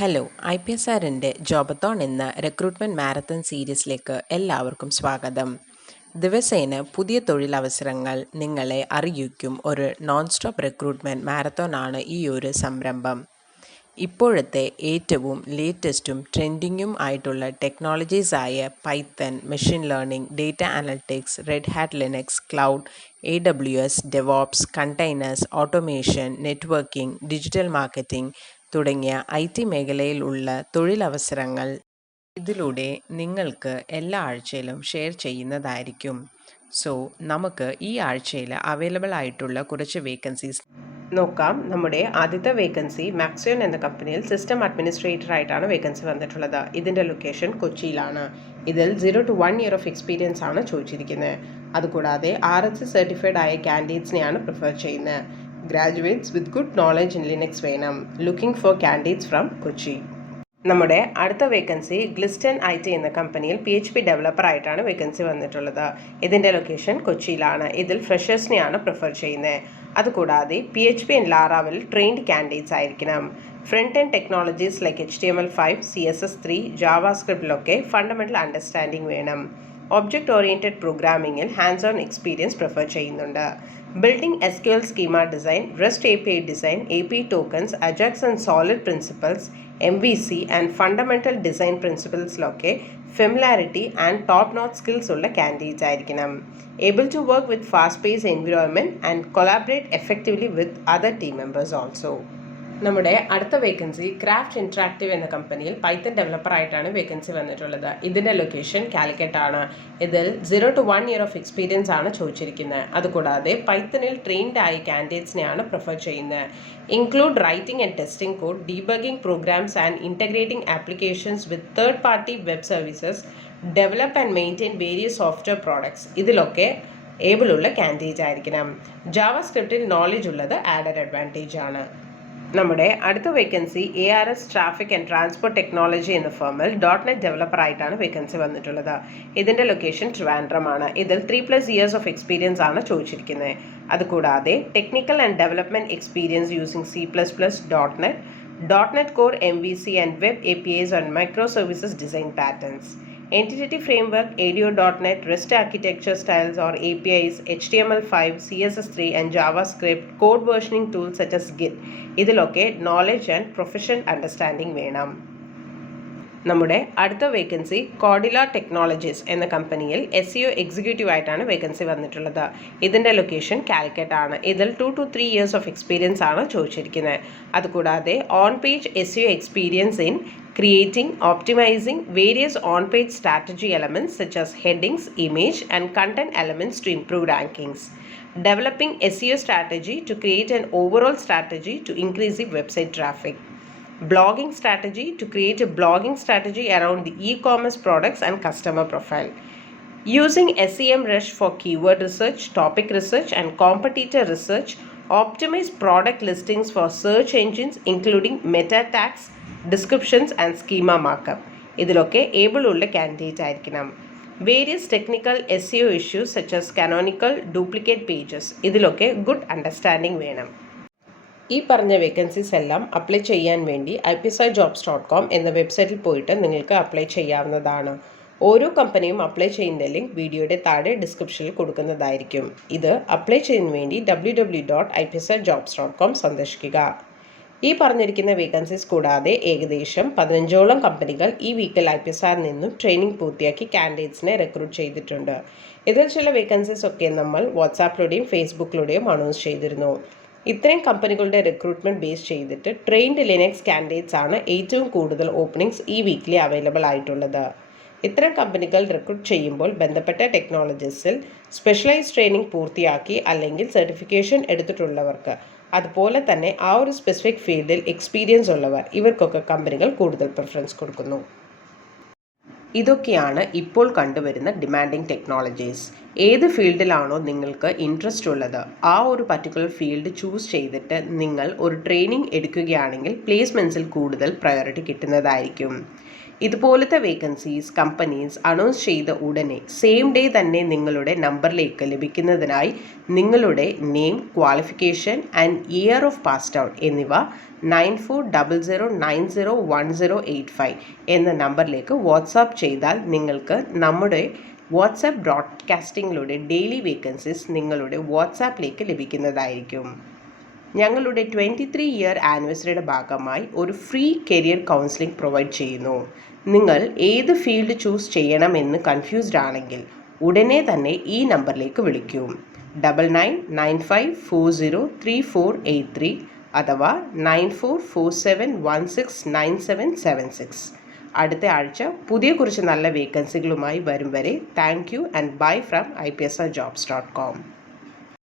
Hello IPSRൻ്റെ ജോബത്തോൺ എന്ന recruitment marathon സീരീസിലേക്ക് എല്ലാവർക്കും സ്വാഗതം. ദിവസേന പുതിയ തൊഴിലവസരങ്ങൾ നിങ്ങളെ അറിയിക്കും ഒരു നോൺ സ്റ്റോപ്പ് റിക്രൂട്ട്മെൻറ്റ് മാരത്തോണാണ് ഈ ഒരു സംരംഭം. ഇപ്പോഴത്തെ ഏറ്റവും ലേറ്റസ്റ്റും ട്രെൻഡിങ്ങും ആയിട്ടുള്ള ടെക്നോളജീസായ Python, machine learning, data analytics, Red Hat Linux, cloud, AWS, DevOps, containers, automation, networking, digital marketing തുടങ്ങിയ IT മേഖലയിലുള്ള തൊഴിലവസരങ്ങൾ ഇതിലൂടെ നിങ്ങൾക്ക് എല്ലാ ആഴ്ചയിലും ഷെയർ ചെയ്യുന്നതായിരിക്കും. സോ നമുക്ക് ഈ ആഴ്ചയിൽ അവൈലബിൾ ആയിട്ടുള്ള കുറച്ച് വേക്കൻസീസ് നോക്കാം. നമ്മുടെ ആദ്യത്തെ വേക്കൻസി MAXXION എന്ന കമ്പനിയിൽ സിസ്റ്റം അഡ്മിനിസ്ട്രേറ്റർ ആയിട്ടാണ് വേക്കൻസി വന്നിട്ടുള്ളത്. ഇതിൻ്റെ ലൊക്കേഷൻ കൊച്ചിയിലാണ്. ഇതിൽ 0 to 1 year ഓഫ് എക്സ്പീരിയൻസ് ആണ് ചോദിച്ചിരിക്കുന്നത്. അതുകൂടാതെ RSC സർട്ടിഫൈഡ് ആയ കാൻഡിഡേറ്റ്സിനെയാണ് പ്രിഫർ ചെയ്യുന്നത്. Graduates with good knowledge in Linux വേണം. Looking for candidates from Kochi. നമ്മുടെ അടുത്ത വേക്കൻസി GLISTEN IT എന്ന കമ്പനിയിൽ PHP ഡെവലപ്പർ ആയിട്ടാണ് വേക്കൻസി വന്നിട്ടുള്ളത്. ഇതിൻ്റെ ലൊക്കേഷൻ കൊച്ചിയിലാണ്. ഇതിൽ ഫ്രഷേഴ്സിനെയാണ് പ്രിഫർ ചെയ്യുന്നത്. അതുകൂടാതെ PHP and Laravel trained candidates ആയിരിക്കണം. Front end technologies like HTML5, CSS3, ജാവാസ്ക്രിപ്റ്റിലൊക്കെ ഫണ്ടമെൻ്റൽ അണ്ടർസ്റ്റാൻഡിംഗ് വേണം. ഒബ്ജക്റ്റ് ഓറിയൻറ്റഡ് പ്രോഗ്രാമിങ്ങിൽ ഹാൻഡ്സ് ഓൺ എക്സ്പീരിയൻസ് പ്രിഫർ ചെയ്യുന്നുണ്ട്. Building SQL schema design, REST API design, API tokens, AJAX and SOLID principles, MVC and fundamental design പ്രിൻസിപ്പൽസിലൊക്കെ familiarity and top notch skills ഉള്ള candidates ആയിരിക്കണം. Able to work with fast pace environment and collaborate effectively with other team members also. നമ്മുടെ അടുത്ത vacancy craft interactive എന്ന കമ്പനിയിൽ Python developer ആയിട്ടാണ് vacancy വന്നിട്ടുള്ളത്. ഇതിൻ്റെ ലൊക്കേഷൻ കാലിക്കറ്റാണ്. ഇതിൽ 0 to 1 year ഓഫ് എക്സ്പീരിയൻസ് ആണ് ചോദിച്ചിരിക്കുന്നത്. അതുകൂടാതെ പൈത്തണിൽ ട്രെയിൻഡ് ആയ കാൻഡിഡേറ്റ്സിനെയാണ് പ്രിഫർ ചെയ്യുന്നത്. Include writing and testing code, debugging programs and integrating applications with third party web services, develop and maintain various software products. ഇതിലൊക്കെ ഏബിളുള്ള കാൻഡിഡേറ്റ് ആയിരിക്കണം. ജാവാസ്ക്രിപ്റ്റിൽ നോളജ് ഉള്ളത് ആഡഡ് അഡ്വാൻറ്റേജ് ആണ്. നമ്മുടെ അടുത്ത vacancy ARS traffic and transport technology എന്ന ഫേമിൽ .NET ഡെവലപ്പർ ആയിട്ടാണ് വേക്കൻസി വന്നിട്ടുള്ളത്. ഇതിൻ്റെ ലൊക്കേഷൻ ട്രിവാൻഡ്രമാണ്. ഇതിൽ 3+ years ഓഫ് എക്സ്പീരിയൻസ് ആണ് ചോദിച്ചിരിക്കുന്നത്. അതുകൂടാതെ technical and development experience using C++, .NET Core, MVC and web APIs on microservices design patterns. Entity framework, ADO.NET, REST architecture styles or APIs, HTML5, CSS3 and JavaScript, code versioning tools such as Git. ഇതിലൊക്കെ knowledge and professional understanding വേണം. നമ്മുടെ അടുത്ത vacancy CODILAR technologies എന്ന കമ്പനിയിൽ SEO executive ആയിട്ടാണ് vacancy വന്നിട്ടുള്ളത്. ഇതിൻ്റെ location Calicut ആണ്. ഇതിൽ 2 to 3 years ഓഫ് എക്സ്പീരിയൻസ് ആണ് ചോദിച്ചിരിക്കുന്നത്. അതുകൂടാതെ on page SEO experience in creating, optimizing various on-page strategy elements such as headings, image and content elements to improve rankings. Developing SEO strategy to create an overall strategy to increase the website traffic. Blogging strategy to create a blogging strategy around the e-commerce products and customer profile. Using SEMrush for keyword research, topic research and competitor research. Optimize product listings for search engines including meta tags, descriptions and schema markup. ഇതിലൊക്കെ able ഉള്ള candidate ആയിരിക്കണം. Various technical SEO issues such as canonical, duplicate pages. ഇതിലൊക്കെ good understanding വേണം. ഈ പറഞ്ഞ vacancies എല്ലാം apply ചെയ്യാൻ വേണ്ടി IPSRjobs.com എന്ന വെബ്സൈറ്റിൽ പോയിട്ട് നിങ്ങൾക്ക് അപ്ലൈ ചെയ്യാവുന്നതാണ്. ഓരോ കമ്പനിയും അപ്ലൈ ചെയ്യുന്ന ലിങ്ക് വീഡിയോയുടെ താഴെ ഡിസ്ക്രിപ്ഷനിൽ കൊടുക്കുന്നതായിരിക്കും. ഇത് അപ്ലൈ ചെയ്യുന്നതിന് വേണ്ടി www.IPSRjobs.com സന്ദർശിക്കുക. ഈ പറഞ്ഞിരിക്കുന്ന വേക്കൻസീസ് കൂടാതെ ഏകദേശം 15ഓളം കമ്പനികൾ ഈ വീക്കിൽ IPSR നിന്നും ട്രെയിനിങ് പൂർത്തിയാക്കി കാൻഡിഡേറ്റ്സിനെ റിക്രൂട്ട് ചെയ്തിട്ടുണ്ട്. ഇതിൽ ചില വേക്കൻസീസ് ഒക്കെ നമ്മൾ വാട്സാപ്പിലൂടെയും ഫേസ്ബുക്കിലൂടെയും അനൗൺസ് ചെയ്തിരുന്നു. ഇത്രയും കമ്പനികളുടെ റിക്രൂട്ട്മെൻറ്റ് ബേസ് ചെയ്തിട്ട് ട്രെയിൻഡ് ലിനക്സ് കാൻഡിഡേറ്റ്സ് ആണ് ഏറ്റവും കൂടുതൽ ഓപ്പണിങ്സ് ഈ വീക്കിലി അവൈലബിൾ ആയിട്ടുള്ളത്. ഇത്തരം കമ്പനികൾ റിക്രൂട്ട് ചെയ്യുമ്പോൾ ബന്ധപ്പെട്ട ടെക്നോളജീസിൽ സ്പെഷ്യലൈസ്ഡ് ട്രെയിനിങ് പൂർത്തിയാക്കി അല്ലെങ്കിൽ സർട്ടിഫിക്കേഷൻ എടുത്തിട്ടുള്ളവർക്ക്, അതുപോലെ തന്നെ ആ ഒരു സ്പെസിഫിക് ഫീൽഡിൽ എക്സ്പീരിയൻസ് ഉള്ളവർ, ഇവർക്കൊക്കെ കമ്പനികൾ കൂടുതൽ പ്രിഫറൻസ് കൊടുക്കുന്നു. ഇതൊക്കെയാണ് ഇപ്പോൾ കണ്ടുവരുന്ന ഡിമാൻഡിങ് ടെക്നോളജീസ്. ഏത് ഫീൽഡിലാണോ നിങ്ങൾക്ക് ഇൻട്രസ്റ്റ് ഉള്ളത് ആ ഒരു പർട്ടിക്കുലർ ഫീൽഡ് ചൂസ് ചെയ്തിട്ട് നിങ്ങൾ ഒരു ട്രെയിനിങ് എടുക്കുകയാണെങ്കിൽ പ്ലേസ്മെൻറ്റ്സിൽ കൂടുതൽ പ്രയോറിറ്റി കിട്ടുന്നതായിരിക്കും. ഇതുപോലത്തെ വേക്കൻസീസ് കമ്പനീസ് അനൗൺസ് ചെയ്ത ഉടനെ സെയിം ഡേ തന്നെ നിങ്ങളുടെ നമ്പറിലേക്ക് ലഭിക്കുന്നതിനായി നിങ്ങളുടെ name, qualification and year of passed out എന്നിവ 9400901085 എന്ന നമ്പറിലേക്ക് വാട്സാപ്പ് ചെയ്താൽ നിങ്ങൾക്ക് നമ്മുടെ വാട്സാപ്പ് ബ്രോഡ്കാസ്റ്റിങ്ങിലൂടെ ഡെയിലി വേക്കൻസീസ് നിങ്ങളുടെ വാട്സാപ്പിലേക്ക് ലഭിക്കുന്നതായിരിക്കും. ഞങ്ങളുടെ 23 ഇയർ ആനിവേഴ്സറിയുടെ ഭാഗമായി ഒരു ഫ്രീ കരിയർ കൗൺസിലിംഗ് പ്രൊവൈഡ് ചെയ്യുന്നു. നിങ്ങൾ ഏത് ഫീൽഡ് ചൂസ് ചെയ്യണമെന്ന് കൺഫ്യൂസ്ഡ് ആണെങ്കിൽ ഉടനെ തന്നെ ഈ നമ്പറിലേക്ക് വിളിക്കൂ. 9995403483 അഥവാ 9447169776. അടുത്ത ആഴ്ച കുറച്ച് നല്ല വേക്കൻസികളുമായി വരും വരെ thank you and bye from IPSRjobs.com.